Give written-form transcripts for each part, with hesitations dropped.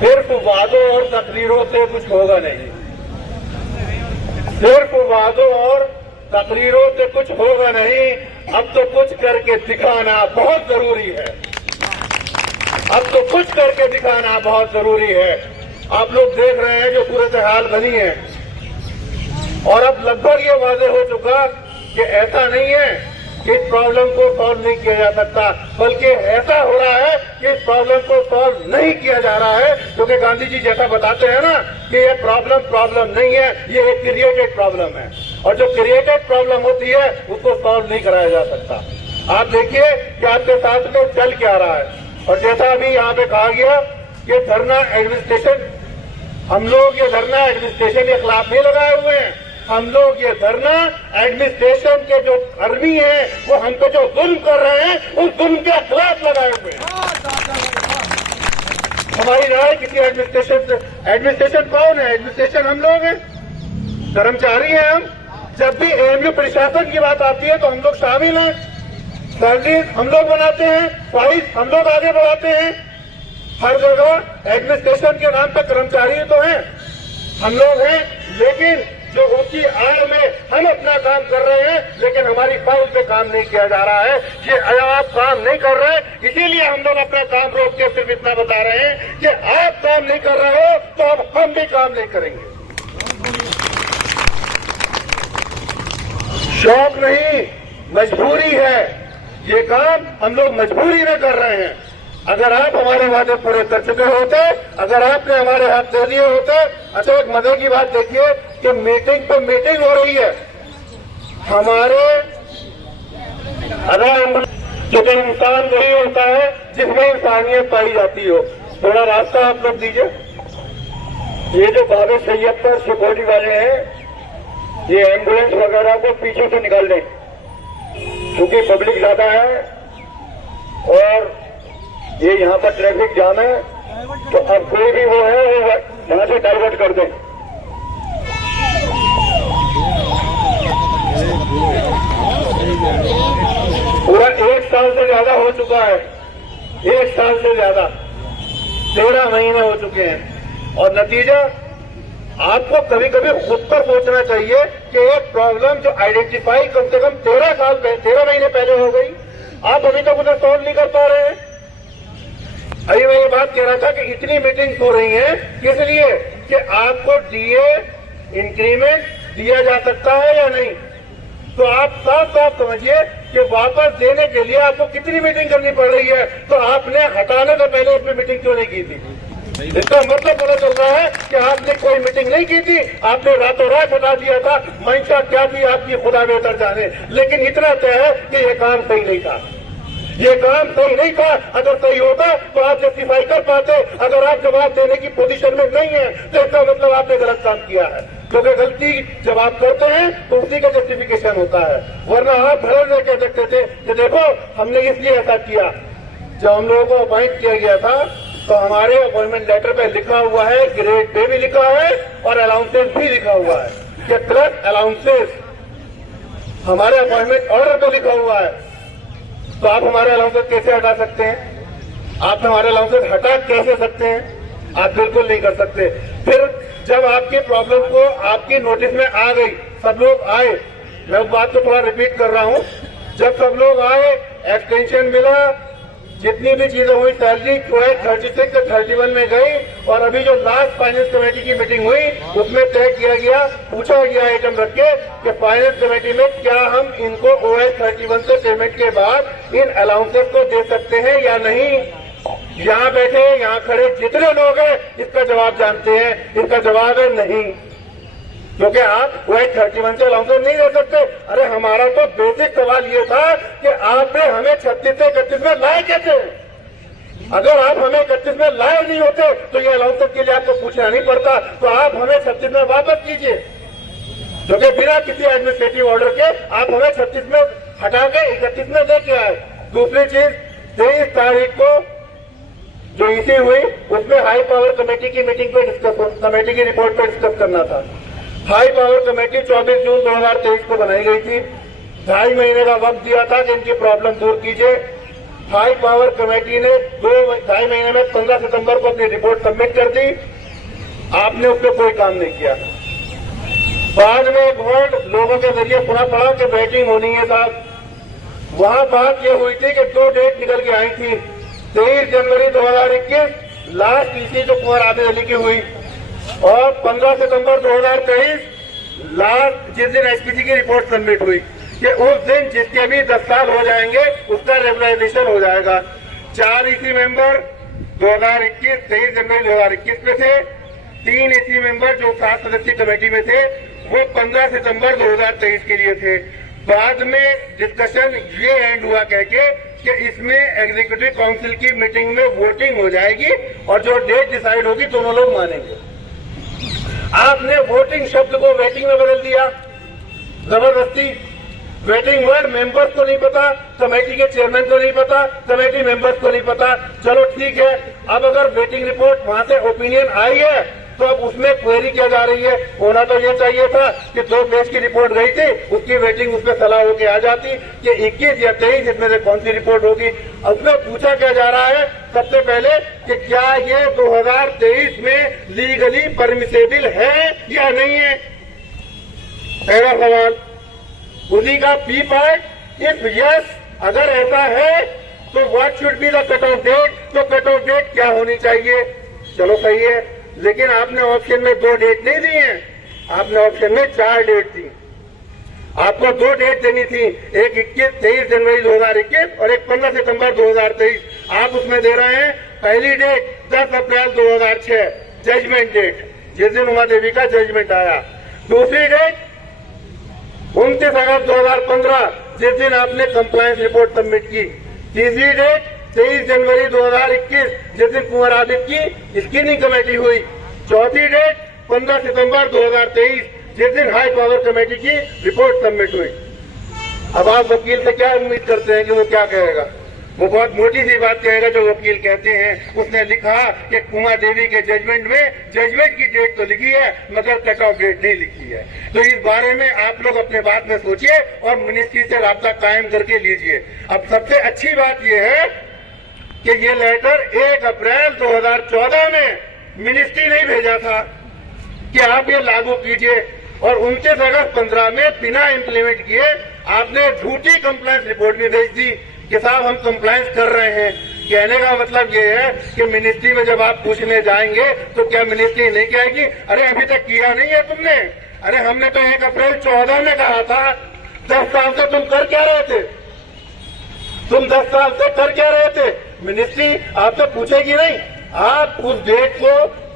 सिर्फ वादों और तकरीरों से कुछ होगा नहीं, सिर्फ वादों और तकरीरों से कुछ होगा नहीं। अब तो कुछ करके दिखाना बहुत जरूरी है, अब तो कुछ करके दिखाना बहुत जरूरी है। आप लोग देख रहे हैं जो सूरत हाल बनी है, और अब लगभग ये वादे हो चुका कि ऐसा नहीं है कि इस प्रॉब्लम को सॉल्व नहीं किया जा सकता, बल्कि ऐसा हो रहा है कि इस प्रॉब्लम को सॉल्व नहीं किया जा रहा है, क्योंकि गांधी जी जैसा बताते हैं ना कि ये प्रॉब्लम नहीं है, ये एक क्रिएटेड प्रॉब्लम है, और जो क्रिएटेड प्रॉब्लम होती है उसको सॉल्व नहीं कराया जा सकता। आप देखिए कि आपके साथ में चल क्या रहा है, और जैसा अभी यहाँ पे कहा गया कि धरना एडमिनिस्ट्रेशन, हम लोग ये धरना एडमिनिस्ट्रेशन के खिलाफ नहीं लगाए हुए हैं, हम लोग ये धरना एडमिनिस्ट्रेशन के जो कर्मी हैं वो हम पे जो जुल्म कर रहे हैं उस जुल्म के खिलाफ लगाए हुए हैं। हमारी राय किसी एडमिनिस्ट्रेशन से, एडमिनिस्ट्रेशन कौन है? एडमिनिस्ट्रेशन हम लोग हैं, कर्मचारी हैं हम। जब भी एएमयू प्रशासन की बात आती है तो हम लोग शामिल हैं, सैलरी हम लोग बनाते हैं, प्राइस हम लोग आगे बढ़ाते हैं। हर जगह एडमिनिस्ट्रेशन के नाम पर कर्मचारी तो हैं, हम लोग हैं, लेकिन जो उसकी आड़ में हम अपना काम कर रहे हैं, लेकिन हमारी फाइल पे काम नहीं किया जा रहा है। ये आप काम नहीं कर रहे, इसीलिए हम लोग अपना काम रोक के सिर्फ इतना बता रहे हैं कि आप काम नहीं कर रहे हो तो अब हम भी काम नहीं करेंगे। शौक नहीं, मजबूरी है, ये काम हम लोग मजबूरी में कर रहे हैं। अगर आप हमारे वादे पूरे कर चुके होते, अगर आपने हमारे हाथ दे दिए होते। अच्छा, एक मजे की बात देखिए कि मीटिंग पे मीटिंग हो रही है, हमारे क्योंकि इंसान वही होता है जिसमें इंसानियत पाई जाती हो। थोड़ा रास्ता आप लोग दीजिए। ये जो बाबे सैयद पर सिक्योरिटी वाले हैं, ये एम्बुलेंस वगैरह को पीछे से निकाल दें, क्योंकि पब्लिक ज्यादा है और ये यहाँ पर ट्रैफिक जाम है, तो अब कोई भी वो है वो यहाँ से डाइवर्ट कर दें। पूरा 1 साल से ज्यादा हो चुका है, 1 साल से ज्यादा, 13 महीने हो चुके हैं, और नतीजा आपको कभी कभी खुद पर सोचना चाहिए कि एक प्रॉब्लम जो आइडेंटिफाई कम से कम 13 महीने पहले हो गई, आप अभी तक उसे सॉल्व नहीं कर पा रहे हैं। अभी मैं ये बात कह रहा था कि इतनी मीटिंग हो रही है किस लिए कि आपको डीए इंक्रीमेंट दिया जा सकता है या नहीं, तो आप साफ साफ समझिए कि वापस देने के लिए आपको कितनी मीटिंग करनी पड़ रही है। तो आपने हटाने से पहले अपनी मीटिंग क्यों नहीं की थी? इसका मतलब पता चल रहा है कि आपने कोई मीटिंग नहीं की थी, आपने रातों रात हटा दिया था। मंशा क्या थी आपकी खुदा बेहतर जाने, लेकिन इतना तय है कि यह काम सही नहीं था, ये काम सही नहीं था। अगर सही होता तो आप जस्टिफाई कर पाते। अगर आप जवाब देने की पोजीशन में नहीं है तो इसका मतलब आपने गलत काम किया है, क्योंकि गलती जब आप करते हैं तो उसी का जस्टिफिकेशन होता है। वरना आप भले नहीं कह सकते थे कि देखो हमने इसलिए ऐसा किया। जब हम लोगों को अपॉइंट किया गया था तो हमारे अपॉइंटमेंट लेटर पे लिखा हुआ है, ग्रेड पे भी लिखा है और अलाउंसेस भी लिखा हुआ है कि प्लस अलाउंसेस हमारे अपॉइंटमेंट ऑर्डर पे लिखा हुआ है। तो आप हमारे अलाउंसेस कैसे हटा सकते हैं? आप हमारे अलाउंसेस हटा कैसे सकते हैं? आप बिल्कुल नहीं कर सकते। फिर जब आपकी प्रॉब्लम को आपकी नोटिस में आ गई, सब लोग आए, मैं उस बात को थोड़ा रिपीट कर रहा हूं, जब सब लोग आए, एक्सटेंशन मिला, जितनी भी चीजें हुई, सैलरी 36 से 31 में गई, और अभी जो लास्ट फाइनेंस कमेटी की मीटिंग हुई उसमें तय किया गया, पूछा गया आइटम रख के कि फाइनेंस कमेटी में क्या हम इनको OS 31 से पेमेंट के बाद इन अलाउंसेस को दे सकते हैं या नहीं। यहाँ बैठे, यहाँ खड़े जितने लोग हैं इसका जवाब जानते हैं, इसका जवाब है नहीं, क्योंकि आप OS 31 से अलाउंसेस नहीं दे सकते। अरे हमारा तो बेसिक सवाल ये था कि आपने हमें 36 से 31 में लाए कैसे? अगर आप हमें 31 में लाए नहीं होते तो ये अलाउंसेस के लिए आपको पूछना नहीं पड़ता। तो आप हमें 36 में वापस कीजिए, क्योंकि बिना किसी एडमिनिस्ट्रेटिव ऑर्डर के आप हमें 36 में हटा के 31 में लेके आए। दूसरी चीज, 23 तारीख को जो इसी हुई उसमें हाई पावर कमेटी की मीटिंग पे कमेटी की रिपोर्ट पर डिस्कस करना था। हाई पावर कमेटी 24 जून 2023 को बनाई गई थी। 2.5 महीने का वक्त दिया था कि इनकी प्रॉब्लम दूर कीजिए। हाई पावर कमेटी ने 2-2.5 महीने में 15 सितंबर को अपनी रिपोर्ट सबमिट कर दी। आपने उस पर कोई काम नहीं किया। बाद में एक वर्ड लोगों के जरिए सुना पड़ा कि बैटिंग होनी है साहब। वहां बात यह हुई थी कि 2 डेट निकल के आई थी। 23 जनवरी 2021 लास्ट ईसी जो कुंवर आदिल अली की हुई, और 15 सितंबर 2023 लास्ट जिस दिन एसपीसी की रिपोर्ट सबमिट हुई कि उस दिन जिसके भी 10 साल हो जाएंगे उसका रेगुलाइजेशन हो जाएगा। 4 ईसी मेंबर 2021 23 जनवरी 2021 में थे। 3 ईसी मेंबर जो 7 सदस्यीय कमेटी में थे वो 15 सितंबर 2023 के लिए थे। बाद में डिस्कशन ये एंड हुआ कहके कि इसमें एग्जीक्यूटिव काउंसिल की मीटिंग में वोटिंग हो जाएगी और जो डेट डिसाइड होगी दोनों लोग मानेंगे। आपने वोटिंग शब्द को वेटिंग में बदल दिया जबरदस्ती। वेटिंग वर्ड मेंबर्स को नहीं पता, कमेटी के चेयरमैन को नहीं पता, कमेटी मेंबर्स को नहीं पता। चलो ठीक है, अब अगर वेटिंग रिपोर्ट वहां से ओपिनियन आई है तो अब उसमें क्वेरी क्या जा रही है। होना तो ये चाहिए था कि 2 पेज की रिपोर्ट गई थी, उसकी वेटिंग उसमें सलाह होकर आ जाती कि 21 या 23 इसमें से कौन सी रिपोर्ट होगी। उसमें पूछा क्या जा रहा है सबसे पहले कि क्या ये 2023 में लीगली परमिसेबल है या नहीं है, पहला सवाल। उसी का बी पार्ट, इफ यस अगर ऐसा है तो what should be the cut off date, तो कट ऑफ डेट क्या होनी चाहिए। चलो सही है, लेकिन आपने ऑप्शन में 2 डेट नहीं दी है, आपने ऑप्शन में 4 डेट दी। आपको 2 डेट देनी थी, एक 23 जनवरी 2021 और एक 15 सितंबर 2023। आप उसमें दे रहे हैं पहली डेट 10 अप्रैल 2006 जजमेंट डेट, जिस दिन उमा देवी का जजमेंट आया। दूसरी डेट 29 अगस्त 2015 जिस दिन आपने कंप्लायंस रिपोर्ट सबमिट की। तीसरी डेट 23 जनवरी 2021 जिस दिन कुंवर आदिल की स्क्रीनिंग कमेटी हुई। चौथी डेट 15 सितंबर 2023 जिस दिन हाई पावर कमेटी की रिपोर्ट सबमिट हुई। अब आप वकील से क्या उम्मीद करते हैं कि वो क्या कहेगा। वो बहुत मोटी सी बात कहेगा जो वकील कहते हैं। उसने लिखा कि कुंवर देवी के जजमेंट में जजमेंट की डेट तो लिखी है मगर कट ऑफ डेट नहीं लिखी है। तो इस बारे में आप लोग अपने बात में सोचिए और मिनिस्ट्री से राब्ता कायम करके लीजिए। अब सबसे अच्छी बात यह है कि ये लेटर 1 अप्रैल 2014 में मिनिस्ट्री ने भेजा था कि आप ये लागू कीजिए, और 29 अगस्त 15 में बिना इम्प्लीमेंट किए आपने झूठी कंप्लायंस रिपोर्ट भी भेज दी कि साहब हम कंप्लायंस कर रहे हैं। कहने का मतलब ये है कि मिनिस्ट्री में जब आप पूछने जाएंगे तो क्या मिनिस्ट्री नहीं कहेगी अरे अभी तक किया नहीं है तुमने, अरे हमने तो 1 अप्रैल 14 में कहा था। 10 साल से तुम कर क्या रहे थे, तुम 10 साल से कर क्या रहे थे। मिनिस्ट्री आपसे पूछेगी नहीं। आप उस डेट को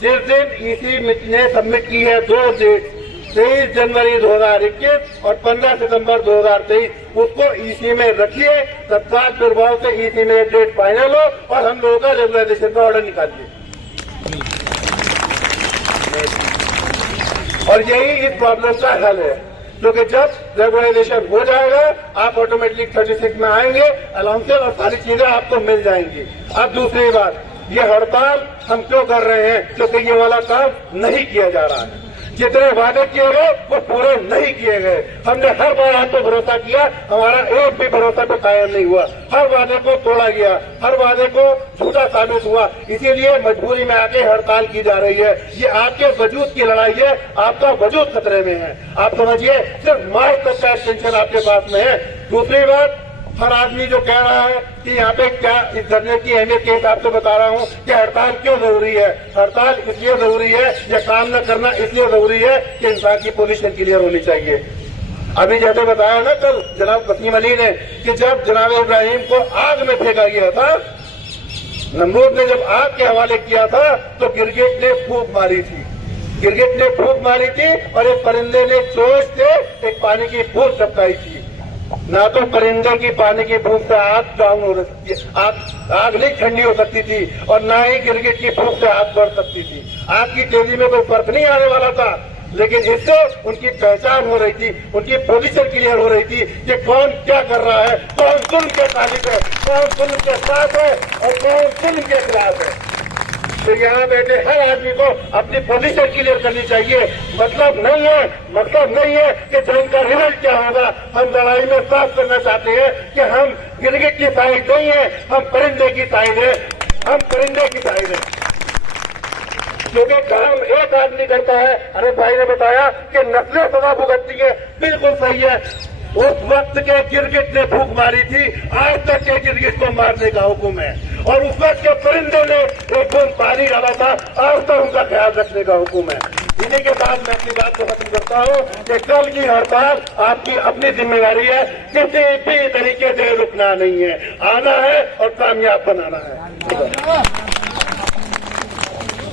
जिस दिन ईसी ने सबमिट की है 2 डेट 23 जनवरी 2021 और 15 सितंबर 2023 उसको ईसी में रखिए। तत्काल प्रभाव से ईसी में डेट फाइनल हो और हम लोगों का रेगुलाइजेशन का ऑर्डर निकालिए। और यही इस प्रॉब्लम का हल है, क्योंकि जब रेगुलाइजेशन हो जाएगा आप ऑटोमेटिक 36 में आएंगे, अलाउंसेस और सारी चीजें आपको मिल जाएंगी। अब दूसरी बात, ये हड़ताल हम क्यों कर रहे हैं, क्योंकि ये वाला काम नहीं किया जा रहा है। जितने वादे किए गए वो पूरे नहीं किए गए। हमने हर बार आप पे भरोसा किया, हमारा एक भी भरोसा पे कायम नहीं हुआ। हर वादे को तोड़ा गया, हर वादे को झूठा साबित हुआ। इसीलिए मजबूरी में आके हड़ताल की जा रही है। ये आपके वजूद की लड़ाई है, आपका वजूद खतरे में है। आप समझिए, सिर्फ मार्च तक का एक्सटेंशन आपके पास में है। दूसरी बात, हर आदमी जो कह रहा है कि यहाँ पे क्या इस धरने की अहमियत के हिसाब से बता रहा हूँ कि हड़ताल क्यों जरूरी है। हड़ताल इसलिए जरूरी है, या काम न करना इसलिए जरूरी है कि इंसान की पोजीशन क्लियर होनी चाहिए। अभी जैसे बताया ना कल जनाब वसीम अली ने कि जब जनाब इब्राहिम को आग में फेंका गया था, नमरूद ने जब आग के हवाले किया था तो गिरगिट ने फूंक मारी थी। गिरगिट ने फूंक मारी थी और एक परिंदे ने चोंच से एक पानी की बूंद टपकाई थी। ना तो परिंदे की पानी की बूंद से आग डाउन हो सकती है, आग नहीं ठंडी हो सकती थी, और ना ही गिरगिट की बूंद से आग बढ़ सकती थी। आग की तेजी में कोई फर्क नहीं आने वाला था, लेकिन इससे उनकी पहचान हो रही थी, उनकी पोजीशन क्लियर हो रही थी कि कौन क्या कर रहा है, कौन जुल्म के तालिब है, कौन जुल्म के साथ है और कौन जुल्म के खिलाफ है। तो यहाँ बैठे हर आदमी को अपनी पोजीशन क्लियर करनी चाहिए। मतलब नहीं है कि जंग का रिजल्ट क्या होगा। हम लड़ाई में साफ करना चाहते हैं कि हम गिरगिट की साइड नहीं है, हम परिंदे की साइड है, हम परिंदे की साइड है। क्योंकि काम एक आदमी करता है। अरे भाई ने बताया कि नस्लें सजा भुगतती है, बिल्कुल सही है। उस वक्त के गिरगिट ने भूख मारी थी, आज तक के गिरगिट को मारने का हुक्म है। और उस वक्त के परिंदे ने एक बूंद पानी डाला था, आज तक उनका ख्याल रखने का हुक्म है। इन्हीं के बाद मैं अपनी बात को खत्म करता हूँ कि कल की हड़ताल आपकी अपनी जिम्मेदारी है, किसी भी तरीके से रुकना नहीं है, आना है और कामयाब बनाना है।